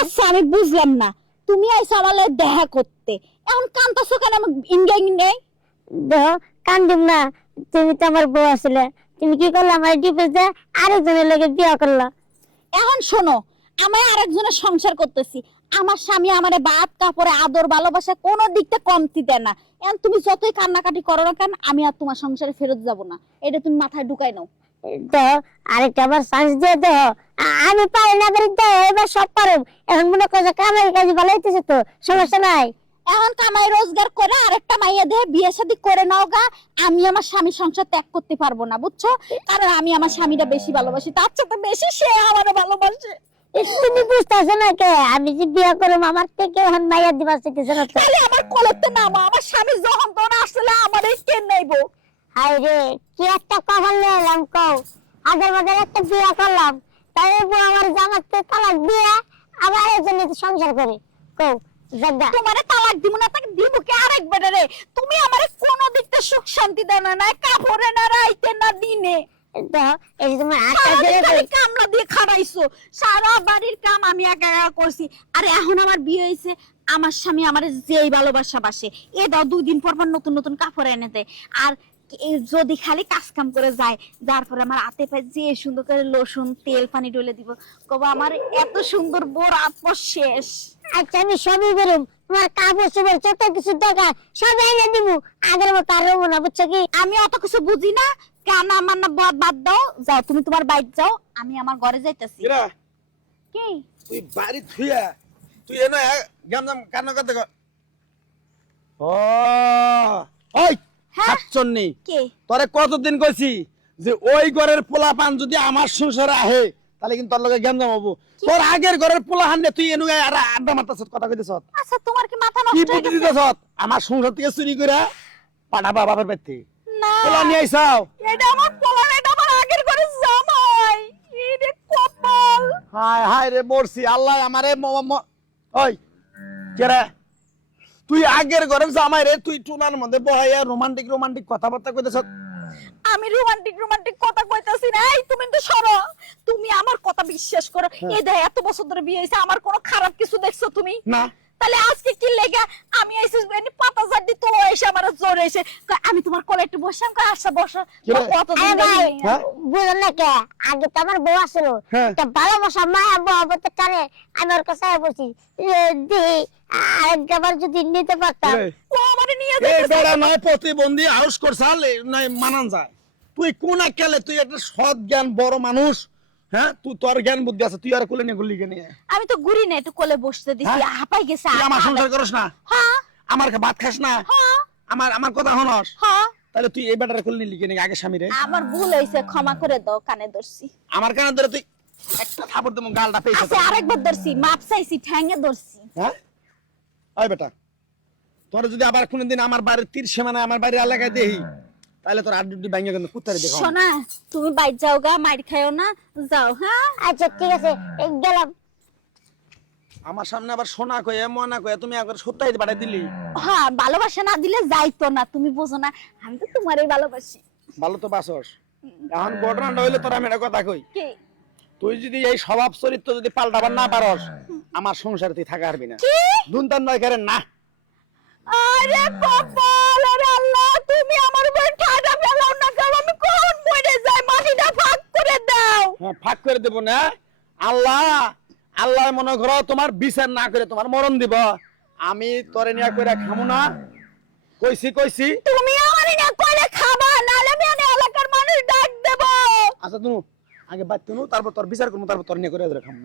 আচ্ছা আমি বুঝলাম না, তুমি আইছো আমার লগে দেখা করতে, এখন কান্তাছো কেন? আমি ইনগাই নেই দেখো কান্দিম না, তুমি তো আমার বউ আসলে, তুমি কি করলে আমার ডিভোর্স দিয়ে আরেকজনের লগে বিয়ে করলা। এখন শোনো, আমি আরেকজনের সংসার করতেছি, আমার স্বামী আমারে ভাত কাপড়ে আদর ভালোবাসা কোনো দিকটা কমতি দেয় না। এখন তুমি যতই কান্নাকাটি করো না কেন, আমি আর তোমার সংসারে ফেরত যাব না, এটা তুমি মাথায় ঢুকাই নাও। দেখো আরেকটা আবার চান্স দিয়ে দেখো, আমি পারি না পারি দেখো, এবার সব পারো। এখন মনে করছো কামাই কাজে ভালো হইতেছে তো, সমস্যা নাই। এখন কামাই রোজগার করে আরেকটা মাইয়া দেহে বিয়ে শাদী করে নাও গা, আমি আমার স্বামী সংসার ত্যাগ করতে পারবো না, বুঝছো? কারণ আমি আমার স্বামীটা বেশি ভালোবাসি, তার সাথে বেশি সে আমারে ভালোবাসে। তুমি বুঝতেছো না কে, আমি যে বিয়ে করবো আমার থেকে এখন মাইয়া দিবা চাইতেছে না তো। তাহলে আমার কোলেতে নামো, আমার স্বামী যখন তখন আসলে আমারে কে নেইবো? হাই রে, কি একটা কখন নিলাম কও, আগের বছর একটা বিয়ে করলাম, তাই বউ আমার জামাতে তালাক দিয়ে আবার একজনের সংসার করে, কও জাগা। তোমারে তালাক দিব না, তাকে দিব কে আরেকবার রে? তুমি আমারে কোনো দিকতে সুখ শান্তি দাও না, না কাপড়ে না রাইতে না দিনে। দেখো এই যে তোমার আটটা সারাদিন ধরে খালি কামলা দিয়ে খাড়াইছো, সারা বাড়ির কাম আমি একা একা করছি। আর এখন আমার বিয়ে হয়েছে, আমার স্বামী আমারে যেই ভালোবাসা বাসে, এ দাও 2 দিন পর পর নতুন নতুন কাপড় এনে দেয়। আর যদি খালি কাজ কাম করে যায়, তারপরে আমার হাতে পায়ে যে সুন্দর করে লোশন তেল পানি ডলে দিব, কব আমার এত সুন্দর বোর আত্মা শেষ। আচ্ছা আমি সবই বেরোম, তোমার কাপড় চোপড় যত কিছু দরকার সব এনে দিব, আগের মতো আর রবো না, বুঝছো কি? আমি অত কিছু বুঝি না, কানা মান্না বাদ দাও, যাও তুমি তোমার বাইক যাও, আমি আমার ঘরে যাইতেছি। কিরা কি তুই বাড়ি থুইয়া তুই এনে গামজাম কান্না করতে কর। ও ওই হ্যাঁ? হাতচন্নি, কে? তোরে কতদিন কইছি যে ওই ঘরের পোলা পান যদি আমার সংসারে আহে তাহলে কিন্তু তোর লগে গামজাম হবো। তোর আগের ঘরের পোলা হান্নে তুই এনু আর আড্ডা মারতাছ, কথা কইতেছ, আচ্ছা তোমার কি মাথা কি নষ্ট হয়ে বুদ্ধি গেছে? দিতেছ? আমার সংসার থেকে চুরি করে পাঠাবা বাবার বাড়িতে, না পোলা নিয়ে আইসাও। এটা আমার পোলা না, এটা আমার আগের ঘরে জামাই। এরে কপাল। হায় হায় রে মরছি, আল্লাহ আমারে ওই কেরে তুই আগের ঘরের জামাই রে, তুই টুনার মধ্যে বহাইয়া রোমান্টিক রোমান্টিক কথাবার্তা কইতেছ। আমি রোমান্টিক কথা কইতাছি না, এই তুমি তো সরো, তুমি আমার কথা বিশ্বাস করো। এই দেখ এত বছর ধরে বিয়ে হইছে, আমার কোনো খারাপ কিছু দেখছো তুমি? না তাহলে আজকে কি লেগা আমি আইছি এনে পাতা জাড্ডি তো এসে আমার জোরে এসে কয়, আমি তোমার কোলে একটু বসলাম, কয় আচ্ছা বসো। কি রে? কতদিন আরে ভাই, ধরে হ্যাঁ? বুঝলেন না কে, আগে তো আমার বউ আসছিল, হ্যাঁ। তা ভালোবাসা মায়া বহবতের টানে আমি ওর কাছে বলছি দিহি আরেকবার যদি নিতে পারতাম। রে, ও আমারে নিয়ে এই যাইতেছে। বেড়া নয় প্রতিবন্ধী আউস করছাল নাই মানান যায়। তুই কোন আকেলে, তুই একটা সৎ জ্ঞান বড় মানুষ, হ্যাঁ তুই তোর জ্ঞান বুদ্ধি আছে, তুই আর কোলে নিয়ে গুলি কেন? আমি তো ঘুরি না, একটু কোলে বসতে দিছি, হ্যাঁ? হাঁপাই গেছে। তুই আমার সংসার করস না, হ্যাঁ আমার ভাত খাস না, হ্যাঁ আমার কথা হনস, হ্যাঁ, তাহলে তুই এই বেটারে কোলে নিলি কেন আগে স্বামী রে? আমার ভুল হইছে, ক্ষমা করে দাও, কানে ধরছি। আমার কানে ধরে তুই একটা থাপড় দেবো গালটা পেয়েছে। আচ্ছা আরেকবার ধরছি, মাপ চাইছি, ঠ্যাঙ্গে ধরছি। হ্যাঁ ওই বেটা, তোর যদি আবার কোনদিন আমার বাড়ির তীর সীমানায় আমার বাড়ির এলাকায় দেহি, তাহলে তোর আড্ডি ভাঙিয়ে কিন্তু কুত্তারে দেখো। শোনা, তুমি বাইর যাও গা, মাইর খাইও না, যাও। হ্যাঁ আচ্ছা ঠিক আছে, এই গেলাম। আমার সামনে আবার সোনা কয়ে মনা কয়ে তুমি একবার সত্যাই পাঠাই দিলি। হ্যাঁ, ভালোবাসা না দিলে যাইতো না, তুমি বোঝো না, আমি তো তোমারই ভালোবাসি। ভালো তো বাসস, এখন ঘটনাটা হইলে তোর আমি একটা কথা কই, কি তুই যদি এই স্বভাব চরিত্র যদি পাল্টাবার না পারস, আমার সংসারে তুই থাকা পারবি না। কি? দুনতার নয় কারণ না। আরে কপাল, আরে আল্লাহ, তুমি আমার উপর ঠাডা ফেলাও না, কারণ আমি কোন মরে যাই, মাটিটা ফাঁক করে দাও। হ্যাঁ ফাঁক করে দেব না, আল্লাহ আল্লাহ মনে করো তোমার বিচার না করে তোমার মরণ দিব, আমি তোরে নিয়ে কইরা খামু না, কইছি। তুমি আমারে না কইলে খাবা, নালে আমি এলাকার মানুষ ডাক দেব। আচ্ছা তুমি আগে বাদ তুনু, তারপর তোর বিচার করবো, তারপর তোর নিয়ে করে খামু।